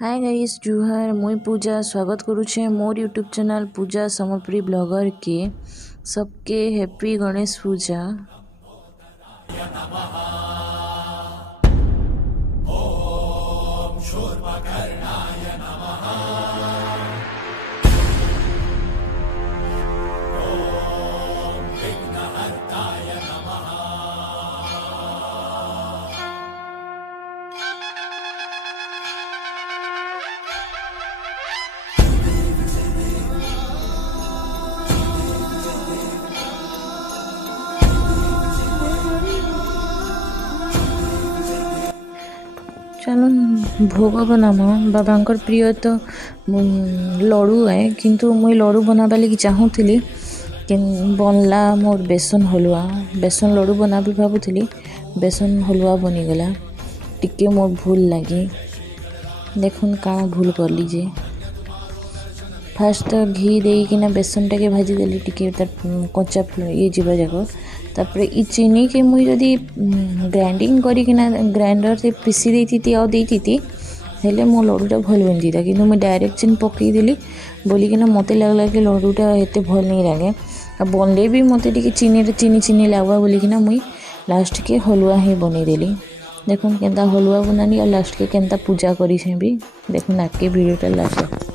Hi guys जुहार मुई पूजा स्वागत करुछे मोर YouTube channel पूजा Sambalpuri blogger के। सबके हैप्पी गणेश पूजा। चलो भोग बनामा बाबांकर प्रिय तो लड़ू है किंतु मुई लड़ू बनाबा लगी चाहूली बनला मोर बेसन हलुआ बेसन लड़ू बना भी भावुली बेसन हलुआ बनीगला टिके मोर भूल लगी देखुन काଣା भूल करली जे फास्ट तो घी देकिना बेसन टाके भाजी देली टिके कच्चा ये जीवा जाक तापर ई चीनी के मुई जदि ग्राइंडिंग करिकिना ग्राइंडर से पीसी देती आ देती हेले मो लड्डूटा भल बनी था कि मुझे डायरेक्ट चीन पकईदेली बोलिकिना मत लगला कि लड्डूटा एत भल नहीं लगे आ बनले भी मत चीनी चीनी लगवा बोलिकिना मुई लास्ट के हलुआ ही बनईदेली। देखुन केन्ता हलुआ बनानी और लास्ट के केन्ता पूजा करी भी देखुन आके वीडियोटा लास्ट।